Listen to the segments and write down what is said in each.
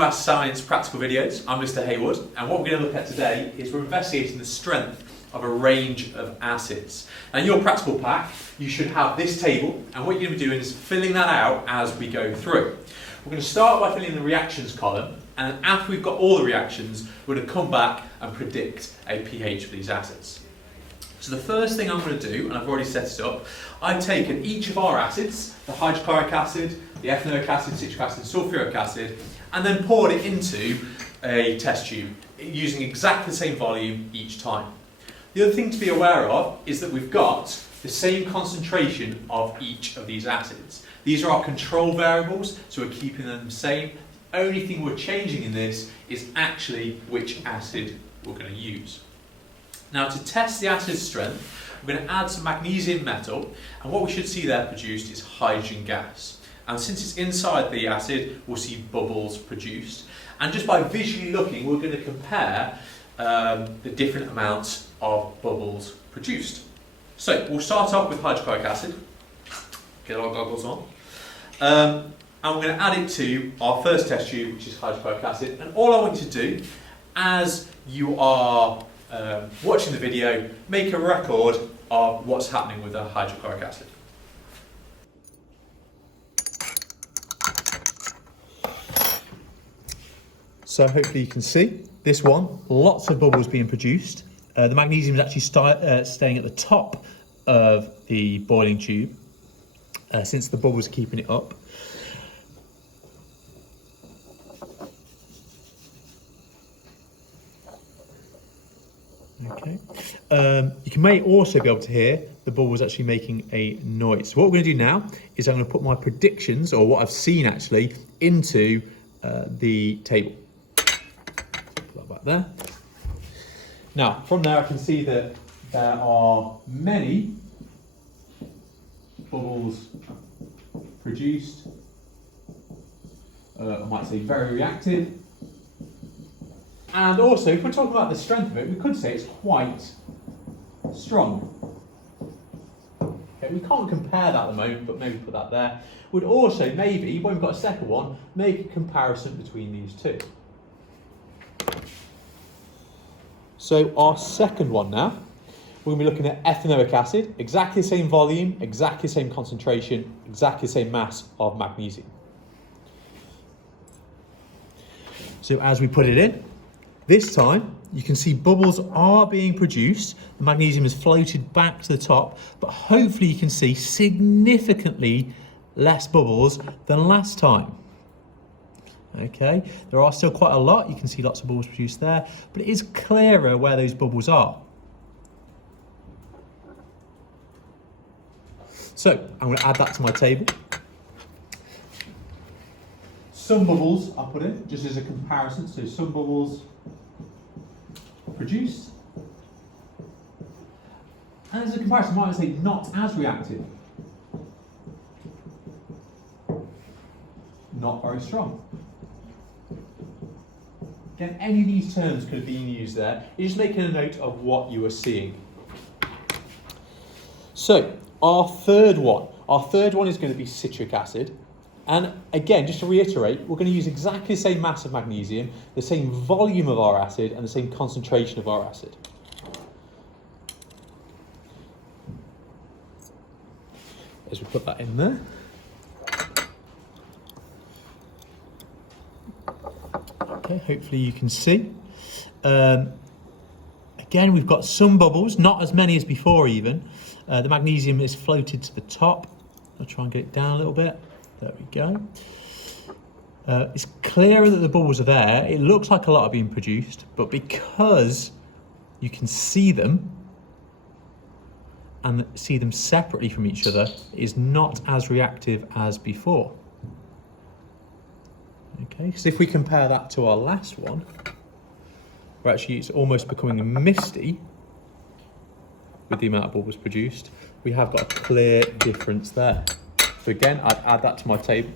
to our science practical videos. I'm Mr Hayward, and what we're going to look at today is we're investigating the strength of a range of acids. Now in your practical pack, you should have this table, and what you're going to be doing is filling that out as we go through. We're going to start by filling in the reactions column, and after we've got all the reactions, we're going to come back and predict a pH for these acids. So the first thing I'm going to do, and I've already set it up, I've taken each of our acids, the hydrochloric acid, the ethanoic acid, citric acid, sulfuric acid, and then poured it into a test tube using exactly the same volume each time. The other thing to be aware of is that we've got the same concentration of each of these acids. These are our control variables, so we're keeping them the same. The only thing we're changing in this is actually which acid we're going to use. Now to test the acid's strength, we're going to add some magnesium metal, and what we should see there produced is hydrogen gas. And since it's inside the acid, we'll see bubbles produced. And just by visually looking, we're going to compare the different amounts of bubbles produced. So we'll start off with hydrochloric acid. Get our goggles on. And we're going to add it to our first test tube, which is hydrochloric acid. And all I want you to do, as you are watching the video, make a record of what's happening with the hydrochloric acid. So hopefully you can see this one, lots of bubbles being produced. The magnesium is actually staying at the top of the boiling tube since the bubbles are keeping it up. Okay. You may also be able to hear the bubbles actually making a noise. So what we're going to do now is I'm going to put my predictions, or what I've seen actually, into the table. Put that back there. Now from there I can see that there are many bubbles produced. I might say very reactive. And also, if we're talking about the strength of it, we could say it's quite strong. Okay, we can't compare that at the moment, but maybe put that there. We'd also maybe, when we've got a second one, make a comparison between these two. So our second one now, we're going to be looking at ethanoic acid, exactly the same volume, exactly the same concentration, exactly the same mass of magnesium. So as we put it in, this time, you can see bubbles are being produced. The magnesium is floated back to the top, but hopefully you can see significantly less bubbles than last time. Okay, there are still quite a lot. You can see lots of bubbles produced there, but it is clearer where those bubbles are. So I'm going to add that to my table. Some bubbles I'll put in, just as a comparison. So some bubbles produced, and as a comparison, I might say not as reactive, not very strong. Again, any of these terms could have been used there. You're just making a note of what you are seeing. So our third one is going to be citric acid. And again, just to reiterate, we're going to use exactly the same mass of magnesium, the same volume of our acid, and the same concentration of our acid. As we put that in there. Okay, hopefully you can see. Again, we've got some bubbles, not as many as before even. The magnesium is floated to the top. I'll try and get it down a little bit. There we go. It's clearer that the bubbles are there. It looks like a lot are being produced, but because you can see them and see them separately from each other, it is not as reactive as before. Okay, so if we compare that to our last one, where actually it's almost becoming misty with the amount of bubbles produced, we have got a clear difference there. So again, I'd add that to my table.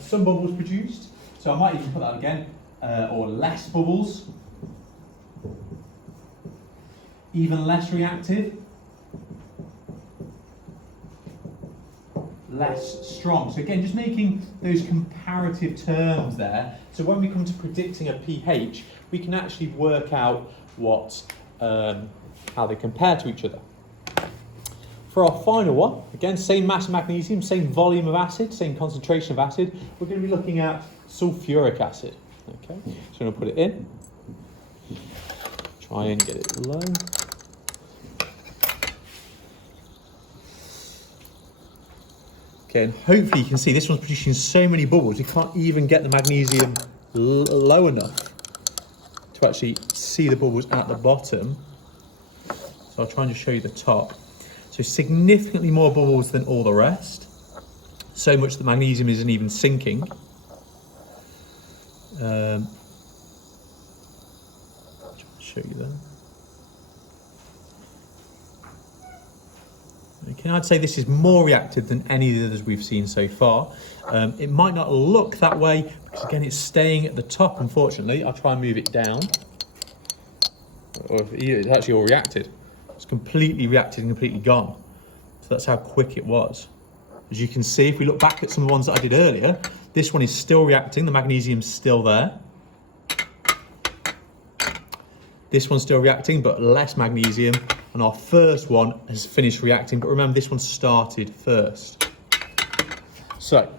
Some bubbles produced, so I might even put that again, or less bubbles, even less reactive, less strong. So again, just making those comparative terms there. So when we come to predicting a pH, we can actually work out what, how they compare to each other. For our final one, again, same mass of magnesium, same volume of acid, same concentration of acid, we're going to be looking at sulfuric acid. Okay, so I'm going to put it in, try and get it low. Okay, and hopefully you can see this one's producing so many bubbles, you can't even get the magnesium low enough to actually see the bubbles at the bottom. So I'll try and just show you the top. So significantly more bubbles than all the rest. So much that magnesium isn't even sinking. I'll show you that. Okay, I'd say this is more reactive than any of the others we've seen so far. It might not look that way because again it's staying at the top, unfortunately. I'll try and move it down. Or it's actually all reacted. It's completely reacted and completely gone. So that's how quick it was. As you can see, if we look back at some of the ones that I did earlier, this one is still reacting, the magnesium's still there. This one's still reacting, but less magnesium. And our first one has finished reacting, but remember this one started first. So,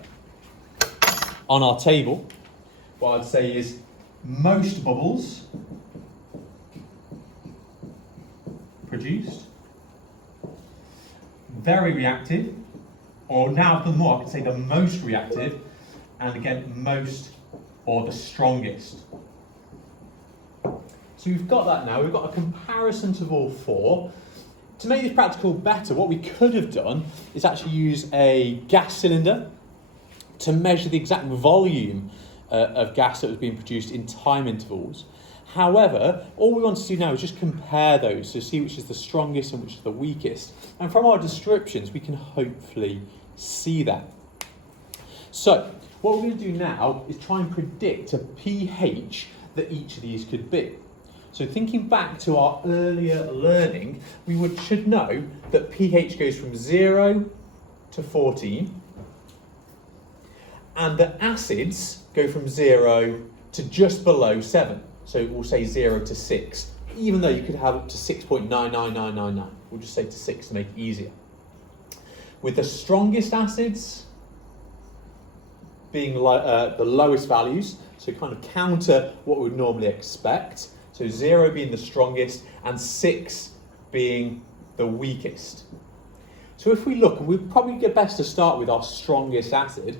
on our table, what I'd say is most bubbles produced, very reactive, or now I've done more, I could say the most reactive, and again, most or the strongest. So we've got that now, we've got a comparison to all four. To make this practical better, what we could have done is actually use a gas cylinder to measure the exact volume of gas that was being produced in time intervals. However, all we want to do now is just compare those to see which is the strongest and which is the weakest. And from our descriptions, we can hopefully see that. So, what we're going to do now is try and predict a pH that each of these could be. So thinking back to our earlier learning, we should know that pH goes from 0 to 14, and that acids go from 0 to just below 7. So we'll say 0 to 6, even though you could have up to 6.99999. We'll just say to 6 to make it easier. With the strongest acids being the lowest values, so kind of counter what we would normally expect. So 0 being the strongest and 6 being the weakest. So if we look, and we'd probably get best to start with our strongest acid,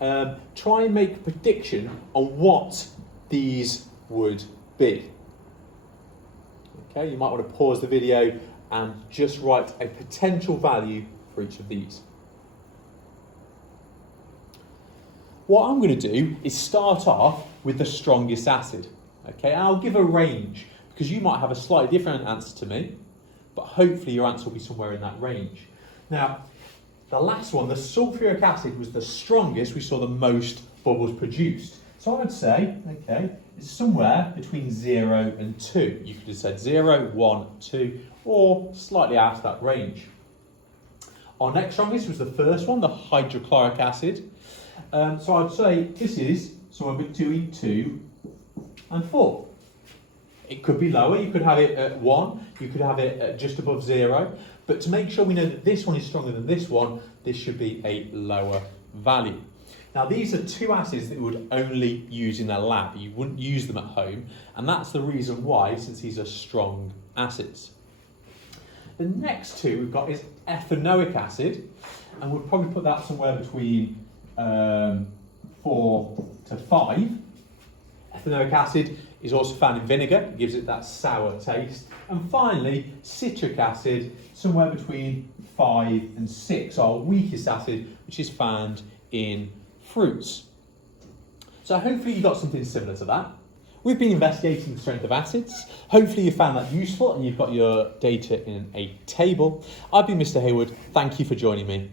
try and make a prediction on what these would be. Okay, you might want to pause the video and just write a potential value for each of these. What I'm going to do is start off with the strongest acid. Okay, and I'll give a range because you might have a slightly different answer to me, but hopefully your answer will be somewhere in that range. Now, the last one, the sulfuric acid, was the strongest. We saw the most bubbles produced. So I would say, okay, it's somewhere between 0 and 2. You could have said 0, 1, 2, or slightly out of that range. Our next strongest was the first one, the hydrochloric acid. So I'd say this is somewhere between 2 and 4. It could be lower, you could have it at 1, you could have it at just above 0, but to make sure we know that this one is stronger than this one, this should be a lower value. Now these are two acids that we would only use in a lab, you wouldn't use them at home, and that's the reason why, since these are strong acids. The next two we've got is ethanoic acid, and we'll probably put that somewhere between 4 to 5. Ethanoic acid is also found in vinegar, it gives it that sour taste. And finally, citric acid, somewhere between 5 and 6, our weakest acid, which is found in fruits. So hopefully you got something similar to that. We've been investigating the strength of acids. Hopefully you found that useful and you've got your data in a table. I've been Mr Hayward, thank you for joining me.